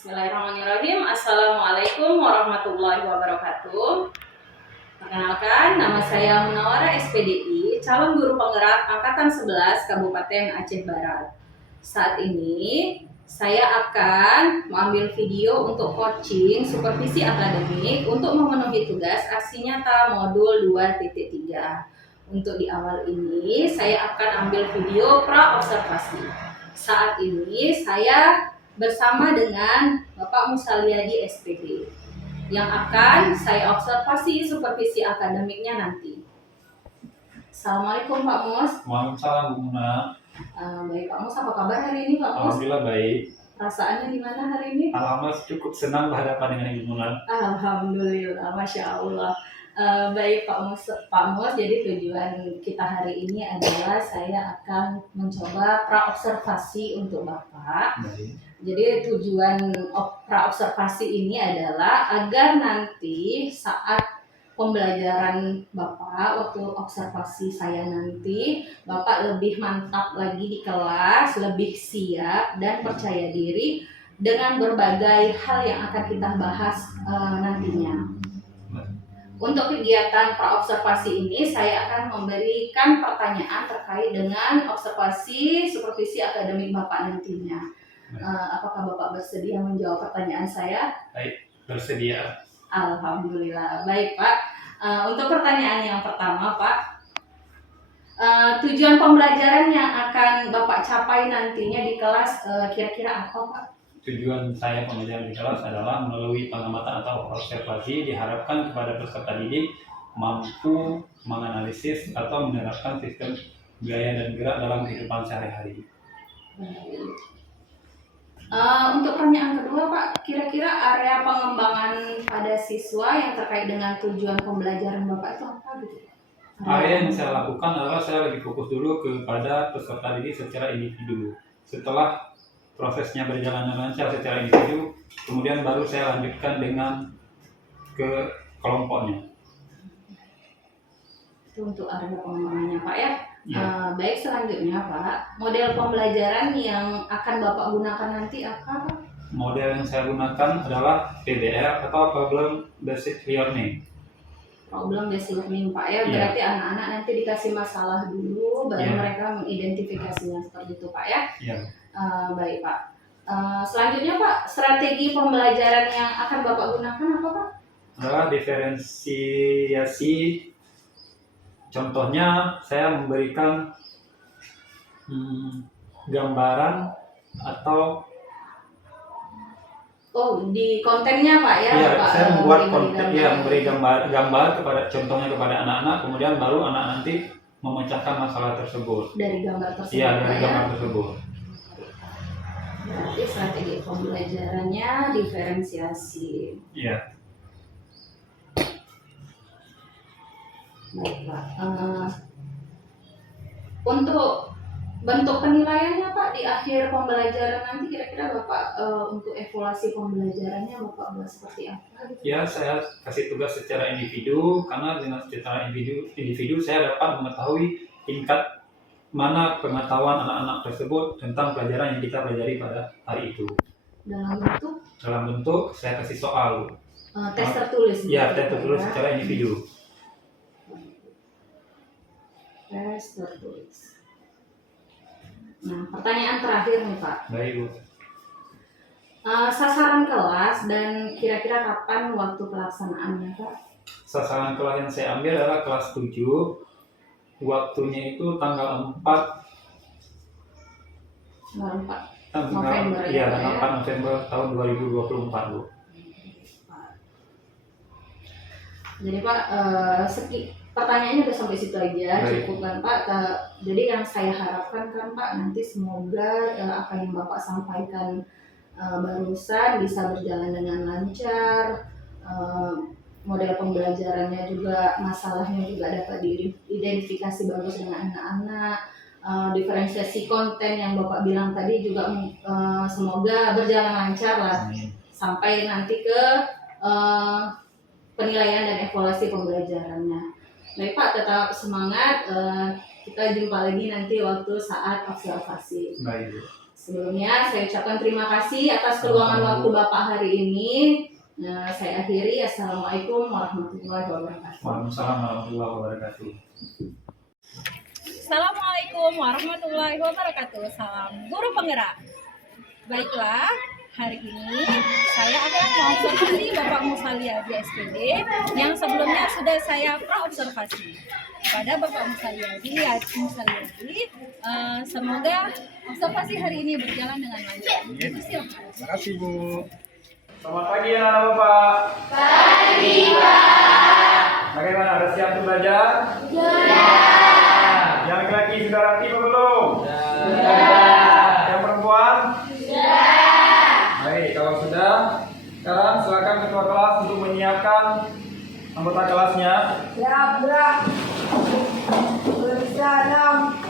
Bismillahirrahmanirrahim. Assalamualaikum warahmatullahi wabarakatuh. Perkenalkan, nama saya Munawara SPDI, calon guru penggerak Angkatan 11 Kabupaten Aceh Barat. Saat ini, saya akan mengambil video untuk coaching supervisi akademik untuk memenuhi tugas aksi nyata modul 2.3. Untuk di awal ini, saya akan ambil video pra-observasi. Saat ini, saya bersama dengan Bapak Musalyadi SPD yang akan saya observasi supervisi akademiknya nanti. Assalamualaikum Pak Mus. Waalaikumsalam Bu Muna. Baik Pak Mus, apa kabar hari ini Pak Mus? Alhamdulillah baik. Perasaannya gimana hari ini? Alhamdulillah cukup senang berhadapan dengan Ibu Muna. Alhamdulillah, Masya Allah. Baik Pak Mus, jadi tujuan kita hari ini adalah saya akan mencoba pra-observasi untuk Bapak. Baik. Jadi tujuan pra-observasi ini adalah agar nanti saat pembelajaran Bapak, waktu observasi saya nanti, Bapak lebih mantap lagi di kelas, lebih siap dan percaya diri dengan berbagai hal yang akan kita bahas nantinya. Untuk kegiatan pra-observasi ini, saya akan memberikan pertanyaan terkait dengan observasi supervisi akademik Bapak nantinya. Apakah Bapak bersedia menjawab pertanyaan saya? Baik, bersedia. Alhamdulillah. Baik Pak. Untuk pertanyaan yang pertama Pak, tujuan pembelajaran yang akan Bapak capai nantinya di kelas kira-kira apa Pak? Tujuan saya pembelajaran di kelas adalah melalui pengamatan atau observasi diharapkan kepada peserta didik mampu menganalisis atau menerapkan sistem gaya dan gerak dalam kehidupan sehari-hari. Untuk pertanyaan kedua Pak, kira-kira area pengembangan pada siswa yang terkait dengan tujuan pembelajaran Bapak itu apa gitu? Area yang saya lakukan adalah saya lebih fokus dulu kepada peserta didik secara individu. Setelah prosesnya berjalan lancar secara individu, kemudian baru saya lanjutkan dengan ke kelompoknya. Itu untuk area pengembangannya Pak ya. Ya. Baik, selanjutnya Pak, model pembelajaran yang akan Bapak gunakan nanti apa Pak? Model yang saya gunakan adalah PBL atau Problem Based Learning. Problem based learning Pak ya, berarti anak-anak nanti dikasih masalah dulu, baru mereka mengidentifikasinya seperti itu Pak ya. Iya. Baik Pak. Selanjutnya Pak, strategi pembelajaran yang akan Bapak gunakan apa Pak? Adalah diferensiasi. Contohnya saya memberikan gambaran atau di kontennya Pak ya? Iya, Pak, saya membuat konten, memberi gambar kepada contohnya kepada anak-anak, kemudian baru anak nanti memecahkan masalah tersebut. Dari gambar tersebut. Iya, dari gambar tersebut. Berarti strategi pembelajarannya diferensiasi. Iya. Baik Pak. Untuk bentuk penilaiannya Pak di akhir pembelajaran nanti kira-kira Bapak untuk evaluasi pembelajarannya Bapak buat seperti apa? Ya, saya kasih tugas secara individu karena dengan secara individu saya dapat mengetahui tingkat mana pengetahuan anak-anak tersebut tentang pelajaran yang kita pelajari pada hari itu. Dalam bentuk saya kasih soal. Tes tertulis. Ya, tes tertulis secara individu. Tes tertulis. Nah, pertanyaan terakhir nih Pak. Baik Bu. Sasaran kelas dan kira-kira kapan waktu pelaksanaannya Pak? Sasaran kelas yang saya ambil adalah kelas 7. Waktunya itu tanggal 4 November. Iya, tanggal 4 November tahun 2024 Bu. Jadi Pak, pertanyaannya udah sampai situ aja. Baik. Cukup kan Pak. Jadi yang saya harapkan kan Pak, nanti semoga apa yang Bapak sampaikan barusan bisa berjalan dengan lancar, model pembelajarannya juga, masalahnya juga dapat diidentifikasi bagus dengan anak-anak, diferensiasi konten yang Bapak bilang tadi juga semoga berjalan lancar lah. Sampai nanti ke penilaian dan evaluasi pembelajarannya. Baik Pak, tetap semangat. Kita jumpa lagi nanti waktu saat observasi. Baik. Sebelumnya saya ucapkan terima kasih atas keluangan waktu Bapak hari ini. Saya akhiri. Assalamualaikum warahmatullahi wabarakatuh. Waalaikumsalam warahmatullahi wabarakatuh. Assalamualaikum warahmatullahi wabarakatuh. Salam guru penggerak. Baiklah, hari ini saya akan mengobservasi Bapak Musaliadi SPD yang sebelumnya sudah saya praobservasi. Kepada Bapak Musaliadi, semoga observasi hari ini berjalan dengan lancar. Terima kasih Bu. Selamat pagi anak-anak Bapak. Pagi, Pak. Bagaimana, ada siap untuk belajar? Sudah. Yang laki-laki sudah rapi apa belum? Sudah. Yang perempuan? Sudah. Baik, kalau sudah, sekarang silakan ketua kelas untuk menyiapkan anggota kelasnya. Siap, gerak. Bersalam.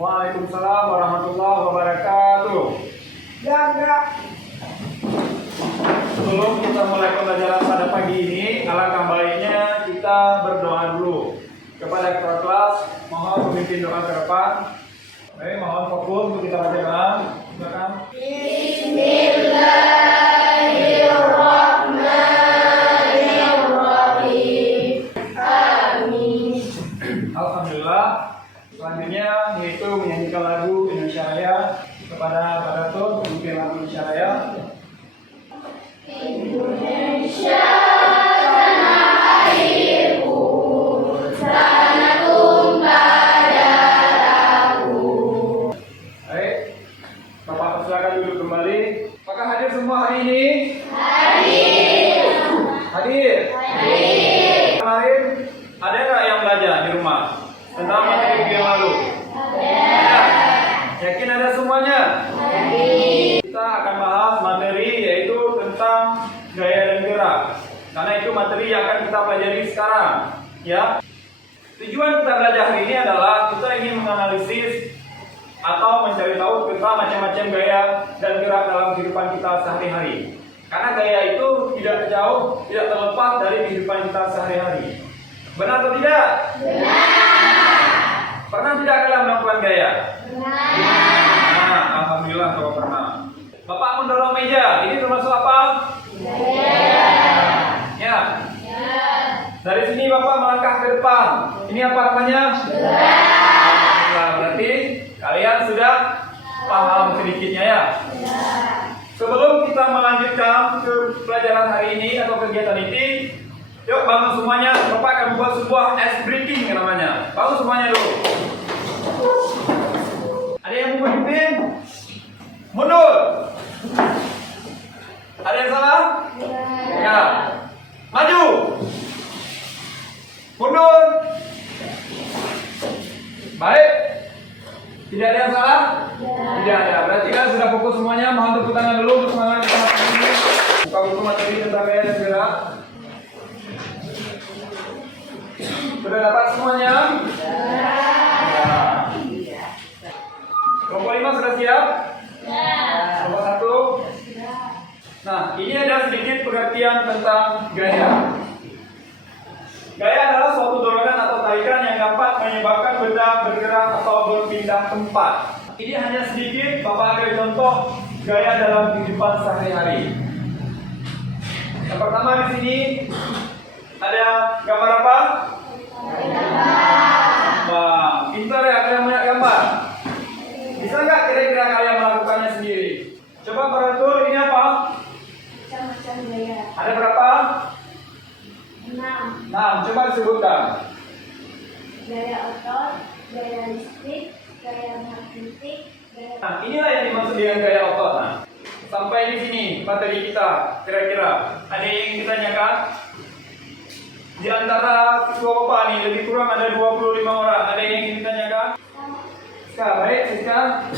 Waalaikumsalam warahmatullahi wabarakatuh. Gerak. Sebelum kita mulai pembelajaran pada pagi ini, alangkah baiknya kita berdoa dulu. Kepada ketua kelas, mohon memimpin doa ke depan. Baik, mohon fokus untuk kita bacakan. Silakan. Bismillahirrahmanirrahim. Amin. Alhamdulillah. Selanjutnya yaitu menyanyikan lagu Indonesia Raya kepada Pak Datuk memimpin lagu Indonesia Raya. Indonesia tanah airku, tanah tumpah darahku. Baik, Bapak persilakan duduk kembali. Apakah hadir semua hari ini? Hadir. Hadir. Hadir. Kemarin ada nggak yang belajar di rumah tentang materi yang lalu? Ada. Yakin ada semuanya? Kita akan bahas materi yaitu tentang gaya dan gerak. Karena itu materi yang akan kita pelajari sekarang, ya. Tujuan kita belajar hari ini adalah kita ingin menganalisis atau mencari tahu tentang macam-macam gaya dan gerak dalam kehidupan kita sehari-hari. Karena gaya itu tidak jauh, tidak terlepas dari kehidupan kita sehari-hari. Benar atau tidak? Benar. Pernah tidak kalian melakukan gaya? Benar. Nah, alhamdulillah kalau pernah. Bapak mendorong meja, ini termasuk apa? Gaya. Ya. Ya. Dari sini Bapak melangkah ke depan. Ini apa namanya? Gerak. Nah, berarti kalian sudah paham sedikitnya ya. Ya. Sebelum kita melanjutkan ke pelajaran hari ini atau kegiatan ini, yuk bangun semuanya. Bapak akan buat sebuah ice breaking namanya. Bangun semuanya dulu. Ada yang mau memimpin? Mundur. Ada yang salah? Ya. Maju. Mundur. Baik. Tidak ada yang salah? Tidak ada. Berarti kalian sudah fokus semuanya. Mohon tepuk tangan dulu untuk semangat kita hari ini. Buka buku materi tentang gaya dan gerak. Sudah dapat semuanya? Ya. Kelompok 5 sudah siap? Kelompok 1? Nah, ini ada sedikit pengertian tentang gaya. Gaya adalah suatu dorongan atau tarikan yang dapat menyebabkan benda bergerak atau berpindah tempat. Ini hanya sedikit, Bapak ambil contoh gaya dalam kehidupan sehari-hari. Yang pertama di sini ada gambar apa? Wah, pintar ya kalian melihat gambar. Bisa nggak kira-kira kalian melakukannya sendiri? Coba beratur, ini apa? Macam-macam gaya. Ada berapa? 6. 6, coba disebutkan. Gaya otot, gaya listrik, gaya magnetik, gaya. Nah, inilah yang dimaksud dengan gaya otot. Nah, sampai di sini materi kita. Kira-kira ada yang ingin ditanyakan? Di antara siswa Bapak nih lebih kurang ada 25 orang. Ada yang ingin ditanyakan? Siska, baik Siska.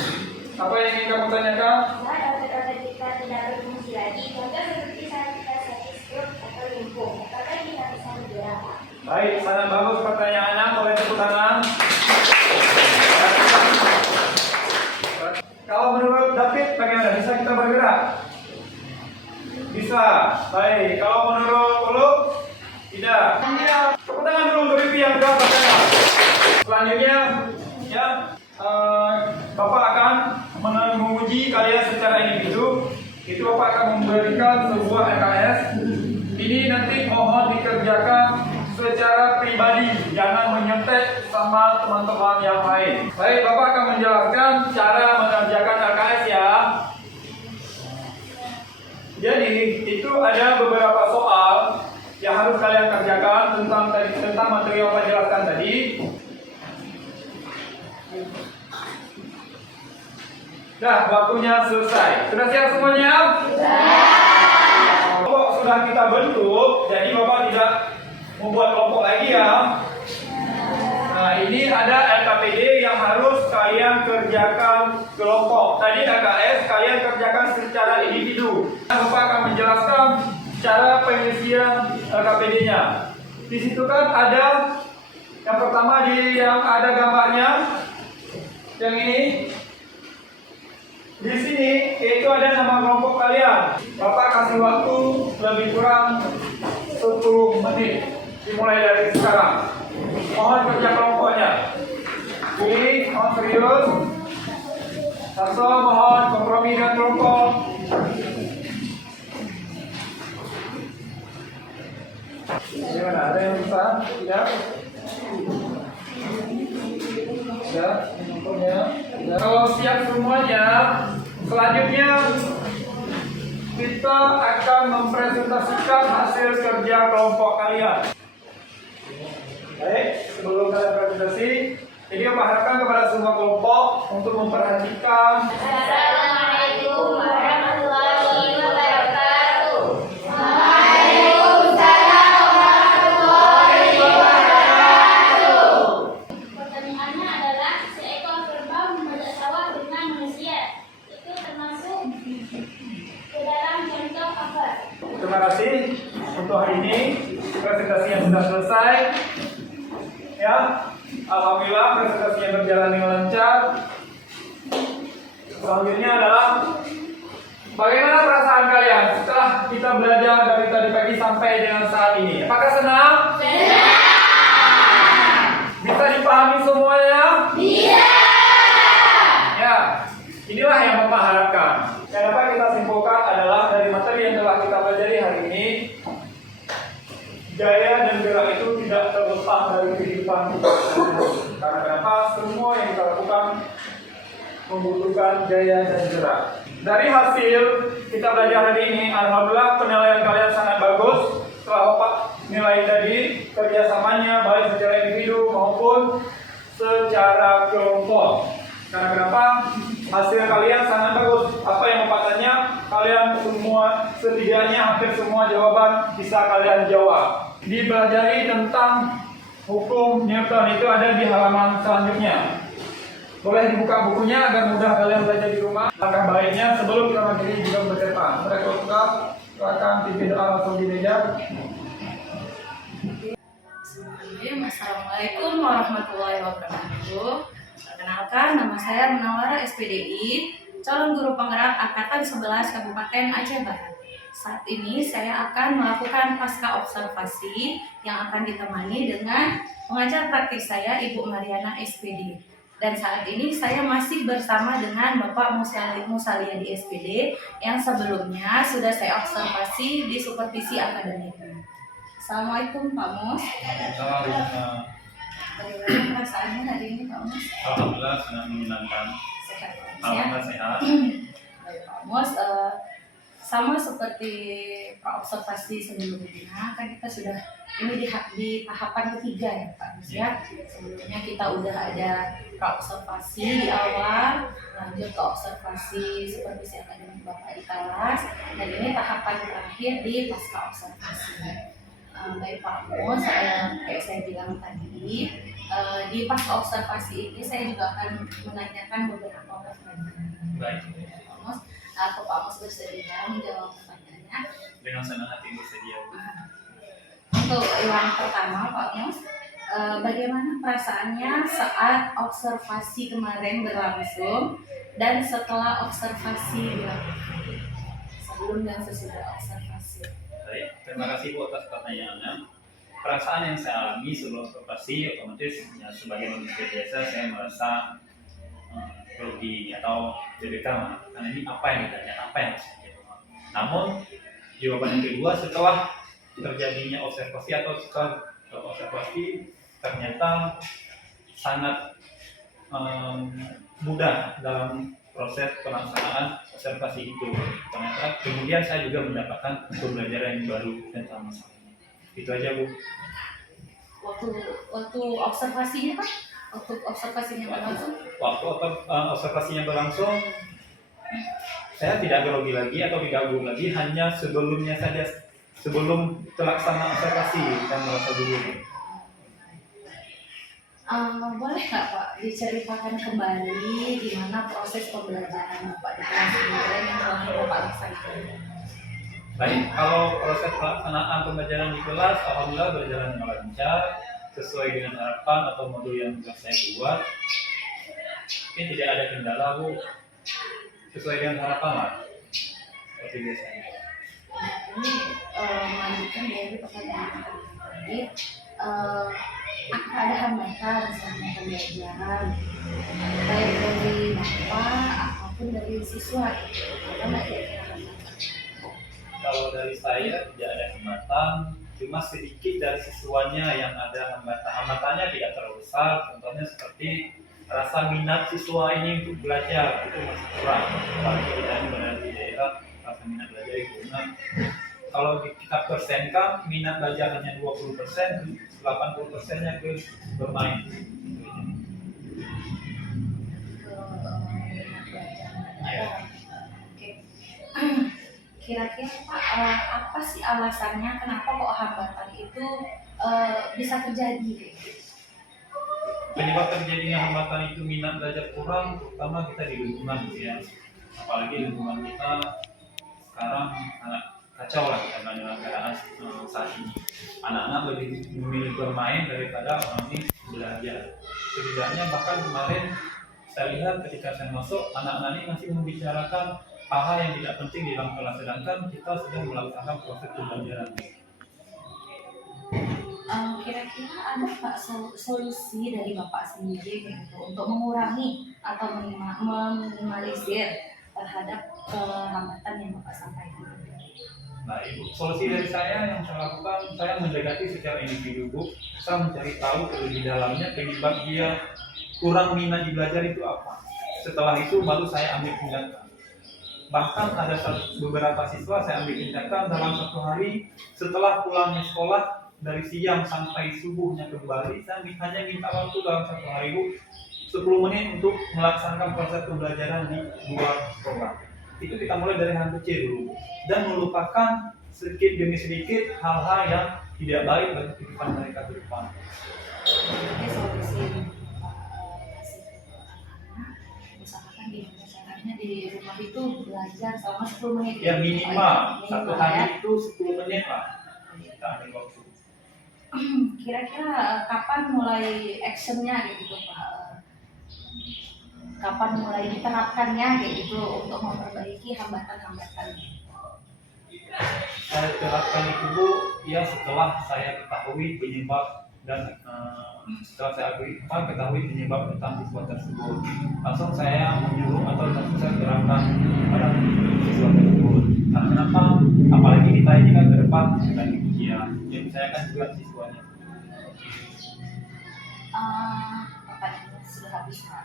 Apa yang ingin kamu tanyakan? Saat otot-otot kita tidak berfungsi lagi, contoh seperti saat kita sakit stroke atau lumpuh, apakah kita bisa bergerak? Baik, sangat bagus pertanyaannya. Boleh tepuk tangan. Kalau menurut David bagaimana? Bisa. Baik, kalau menurut Ulu, tidak. Tepuk tangan dulu untuk Bibi yang sudah percaya. Selanjutnya, ya, Bapak akan menguji kalian secara individu. Itu Bapak akan memberikan sebuah LKS. Ini nanti mohon dikerjakan secara pribadi, jangan menyontek sama teman-teman yang lain. Baik, Bapak akan menjelaskan cara mengerjakan LKS ya. Jadi itu ada beberapa soal yang harus kalian kerjakan tentang materi yang Bapak jelaskan tadi. Nah, waktunya selesai. Sudah siap semuanya? Kelompok sudah kita bentuk, jadi Bapak tidak membuat kelompok lagi ya. Nah, ini ada LKPD yang harus kalian kerjakan kelompok. Tadi LKS kalian kerjakan secara individu. Bapak akan menjelaskan cara pengisian LKPD-nya. Di situ kan ada yang pertama yang ada gambarnya, yang ini. Di sini itu ada nama kelompok kalian. Bapak kasih waktu lebih kurang 10 menit dimulai dari sekarang. Mohon kerja kelompoknya. Jadi mohon serius. Satu, mohon kompromi dengan kelompok. Gimana? Ada yang bisa? Tidak? Ya, contohnya. Kalau siap semuanya, selanjutnya kita akan mempresentasikan hasil kerja kelompok kalian. Baik, sebelum kalian presentasi, jadi Bapak harapkan kepada semua kelompok untuk memperhatikan. Assalamualaikum warahmatullahi wabarakatuh. Pertanyaannya adalah seekor kerbau membajak sawah dengan manusia. Itu termasuk ke dalam contoh apa? Terima kasih untuk hari ini. Presentasi yang sudah selesai. Ya, alhamdulillah presentasinya berjalan dengan lancar. Selanjutnya adalah bagaimana perasaan kalian setelah kita belajar dari tadi pagi sampai dengan saat ini? Apakah senang? Senang. Bisa dipahami semuanya? Bisa. Ya, inilah yang Bapak harapkan. Yang dapat kita simpulkan adalah dari materi yang telah kita pelajari hari ini, gaya dan gerak itu tidak terlepas dari kehidupan kita. Karena kenapa? Semua yang kita lakukan membutuhkan gaya dan gerak. Dari hasil kita belajar hari ini, alhamdulillah penilaian kalian sangat bagus. Setelah Bapak nilai tadi, kerjasamanya baik secara individu maupun secara kelompok. Karena kenapa? Hasil kalian sangat bagus. Apa yang Bapak tanya, kalian semua setidaknya hampir semua jawaban bisa kalian jawab. Dipelajari tentang hukum Newton itu ada di halaman selanjutnya. Boleh dibuka bukunya agar mudah kalian belajar di rumah. Langkah baiknya sebelum kita materi juga berdepan. Mereka lengkap, silakan pimpin doa langsung di meja. Assalamualaikum warahmatullahi wabarakatuh. Perkenalkan, nama saya Munawara SPDI, calon guru penggerak Angkatan 11 Kabupaten Aceh Barat. Saat ini saya akan melakukan pasca observasi yang akan ditemani dengan pengajar praktik saya Ibu Mariana SPD. Dan saat ini saya masih bersama dengan Bapak Musalia di SPD yang sebelumnya sudah saya observasi di supervisi akademiknya. Assalamualaikum Pak Mus. Bagaimana perasaannya hari ini Pak Mus? Alhamdulillah sangat menyenangkan. Sehat. Alhamdulillah sehat. Baik Pak Mus, sama seperti observasi sebelumnya, kan kita sudah ini di tahapan ketiga ya Pak Mus ya. Sebelumnya kita udah ada observasi di awal, lanjut ke observasi supervisi akademik Bapak di kelas, dan ini tahapan terakhir di pasca observasi. Baik Pak Mus, kayak saya bilang tadi, di pasca observasi ini saya juga akan menanyakan beberapa pertanyaan. Baik. Pak Mus, atau Pak Mus bersedia menjawab pertanyaannya? Dengan senang hati bersedia. Untuk yang pertama Pak Mus, bagaimana perasaannya saat observasi kemarin berlangsung dan setelah observasi dilakukan? sebelum dan sesudah observasi. Baik, terima kasih Bu atas pertanyaannya. Perasaan yang saya alami sebelum observasi otomatis ya, sebagai manusia biasa saya merasa grogi atau DBK karena ini apa yang ditanya, apa yang harus saya jawab. Namun jawaban yang kedua setelah terjadinya observasi atau setelah observasi ternyata sangat mudah dalam proses pelaksanaan observasi itu. Ternyata kemudian saya juga mendapatkan pembelajaran yang baru tentang masalah ini. Itu aja Bu. Waktu observasinya Pak? Waktu observasinya berlangsung? Waktu observasinya berlangsung, saya tidak grogi lagi atau tidak gugup lagi, hanya sebelumnya saja, sebelum terlaksana observasi saya merasa gugup. Boleh nggak Pak diceritakan kembali gimana proses pembelajaran Bapak di kelas kemarin yang telah Bapak laksanakan? Baik, kalau proses pelaksanaan pembelajaran di kelas, alhamdulillah berjalan dengan lancar, sesuai dengan harapan atau modul yang sudah saya buat. Mungkin tidak ada kendala Bu, sesuai dengan harapan lah, seperti biasanya. Ini melanjutkan dari pertanyaan tadi. Ada hambatan selama pembelajaran baik dari Bapak ataupun dari siswa, apa nggak kira-kira hambatan? Kalau dari saya tidak ada hambatan, cuma sedikit dari siswanya yang ada hambatan. Hambatannya tidak terlalu besar, contohnya seperti rasa minat siswa ini untuk belajar itu masih kurang. Apalagi kita ini berada di daerah, rasa minat belajar itu kurang. Kalau kita persenkan minat belajar hanya 20%, 80%-nya ke bermain. Ya. Oke. Kira-kira Pak, apa sih alasannya kenapa kok hambatan itu bisa terjadi? Penyebab terjadinya hambatan itu minat belajar kurang, terutama kita di lingkungan ya. Apalagi lingkungan kita sekarang sangat kacau lah karena keadaan saat ini. Anak-anak lebih memilih bermain daripada orang ini belajar. Setidaknya bahkan kemarin saya lihat ketika saya masuk, anak-anak ini masih membicarakan hal-hal yang tidak penting di dalam kelas, sedangkan kita sedang melaksanakan proses pembelajaran. Kira-kira ada Pak solusi dari Bapak sendiri gitu, untuk mengurangi atau meminimalisir terhadap hambatan yang Bapak sampaikan? Nah, Ibu, solusi dari saya yang saya lakukan, saya mendekati secara individu, Bu. Saya mencari tahu lebih dalamnya penyebab dia kurang minat di belajar itu apa. Setelah itu baru saya ambil tindakan. Bahkan ada beberapa siswa saya ambil tindakan dalam satu hari setelah pulangnya sekolah dari siang sampai subuhnya kembali, saya hanya minta waktu dalam satu hari Bu 10 menit untuk melaksanakan proses pembelajaran di luar sekolah. Itu kita mulai dari hal kecil dulu dan melupakan sedikit demi sedikit hal-hal yang tidak baik bagi kehidupan mereka ke depan. Oke, solusi kasih ke anak-anak, usahakan gimana caranya di rumah itu belajar selama 10 menit. Ya minimal satu hari ya. itu 10 menit lah kita ambil waktu. Kira-kira kapan mulai actionnya gitu Pak? Kapan mulai diterapkannya gitu untuk memperbaiki hambatan-hambatan? Saya terapkan itu Bu, ya setelah saya ketahui penyebab dan setelah saya ketahui penyebab tentang siswa tersebut, langsung saya menyuruh atau langsung saya gerakkan pada siswa tersebut. Karena kenapa? Apalagi kita ini kan ke depan sedang ujian, jadi saya kan juga siswanya. Pertanyaannya sudah habis Pak.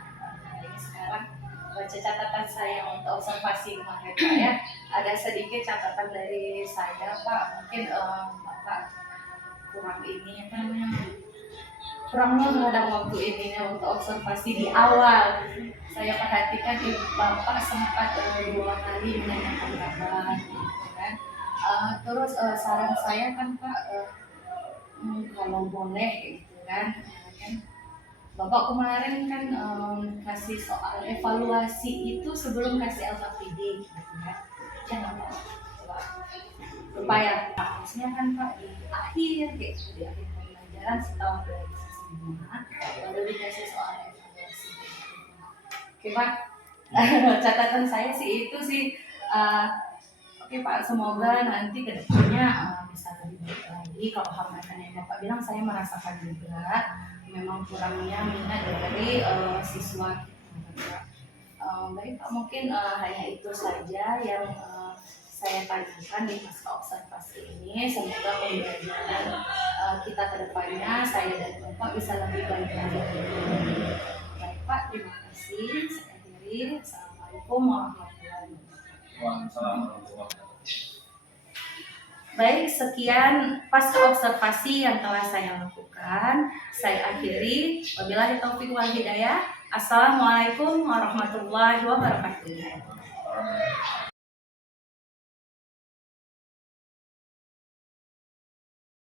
Ini sekarang baca catatan saya untuk observasi kemarin Pak ya. Ada sedikit catatan dari saya Pak. Mungkin Bapak kurang ini apa namanya? Kurang terhadap waktu ininya untuk observasi di awal. Saya perhatikan Bapak sempat 2 kali menanyakan kabar, gitu kan. Terus saran saya kan Pak, kalau boleh gitu kan. Bapak kemarin kan kasih soal evaluasi itu sebelum kasih LKPD gitu kan. Jangan lupa ya, harusnya kan Pak di akhir gitu, di akhir pembelajaran setelah belajar semua baru dikasih soal evaluasi. Oke Pak, catatan saya sih itu sih Oke Pak, semoga nanti kedepannya bisa lebih baik lagi. Kalau hambatan yang Bapak bilang saya merasakan juga, memang kurangnya minat dari siswa kita. Baik Pak, mungkin hanya itu saja yang saya tanyakan di pasca observasi ini. Semoga pembelajaran kita ke depannya, saya dan Bapak bisa lebih baik lagi. Baik Pak, terima kasih. Saya akhiri. Assalamualaikum warahmatullahi wabarakatuh. Waalaikumsalam warahmatullahi wabarakatuh. Baik, sekian pasca observasi yang telah saya lakukan. Saya akhiri. Wabillahi taufiq wal hidayah. Assalamualaikum warahmatullahi wabarakatuh.